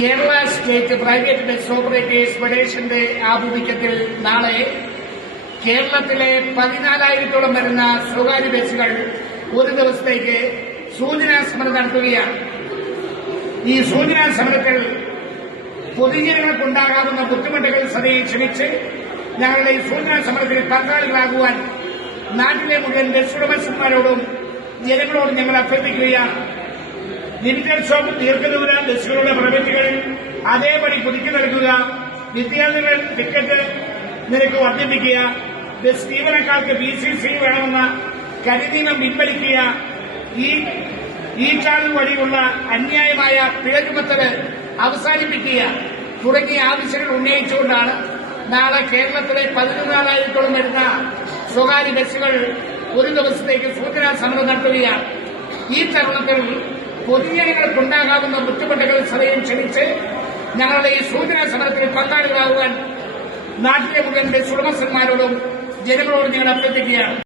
Kerala state private bus operators ഫെഡറേഷന്റെ ആഭിമുഖ്യത്തിൽ നാളെ കേരളത്തിലെ 14,000-ഓളം വരുന്ന സ്വകാര്യ ബസ്സുകൾ ഒരു ദിവസത്തേക്ക് സൂചനാ സമരം നടത്തുകയാണ്. ഈ സൂചനാ സമരത്തിൽ പൊതുജനങ്ങൾക്കുണ്ടാകാവുന്ന ബുദ്ധിമുട്ടുകൾ സദയം ക്ഷമിച്ച് ഞങ്ങളുടെ ഈ സൂചനാ സമരത്തിൽ പങ്കാളികളാകുവാൻ നാട്ടിലെ മുഴുവൻ ബസ് ഉടമസ്ഥന്മാരോടും ജനങ്ങളോടും ഞങ്ങൾ അഭ്യർത്ഥിക്കുകയാണ്. ലിമിറ്റഡ് സ്റ്റോപ്പ് ദീർഘദൂര ബസ്സുകളുടെ പെർമിറ്റുകൾ അതേപടി പുതുക്കി നൽകുക, വിദ്യാർത്ഥികൾ ടിക്കറ്റ് നിരക്ക് വർദ്ധിപ്പിക്കുക, ബസ് ജീവനക്കാർക്ക് BCC വേണമെന്ന കരിനിയമം പിൻവലിക്കുക, ഈ ചാനൽ വഴിയുള്ള അന്യായമായ പിഴ ചുമത്തല് അവസാനിപ്പിക്കുക തുടങ്ങിയ ആവശ്യങ്ങൾ ഉന്നയിച്ചുകൊണ്ടാണ് നാളെ കേരളത്തിലെ 14,000-ഓളം വരുന്ന സ്വകാര്യ ബസ്സുകൾ ഒരു ദിവസത്തേക്ക് സൂചനാ സമരം നടത്തുകയാണ്. ഈ തരുണത്തിൽ പൊതുജനങ്ങൾക്കുണ്ടാകാവുന്ന ബുദ്ധിമുട്ടുകൾ സദയം ക്ഷണിച്ച് ഞങ്ങളുടെ ഈ സൂചനാ സമരത്തിൽ പങ്കാളികളാകുവാൻ നാട്ടിലെ മുഴുവൻ ബസ് ഉടമസ്ഥന്മാരോടും ജനങ്ങളോടും ഞങ്ങൾ അഭ്യർത്ഥിക്കുകയാണ്.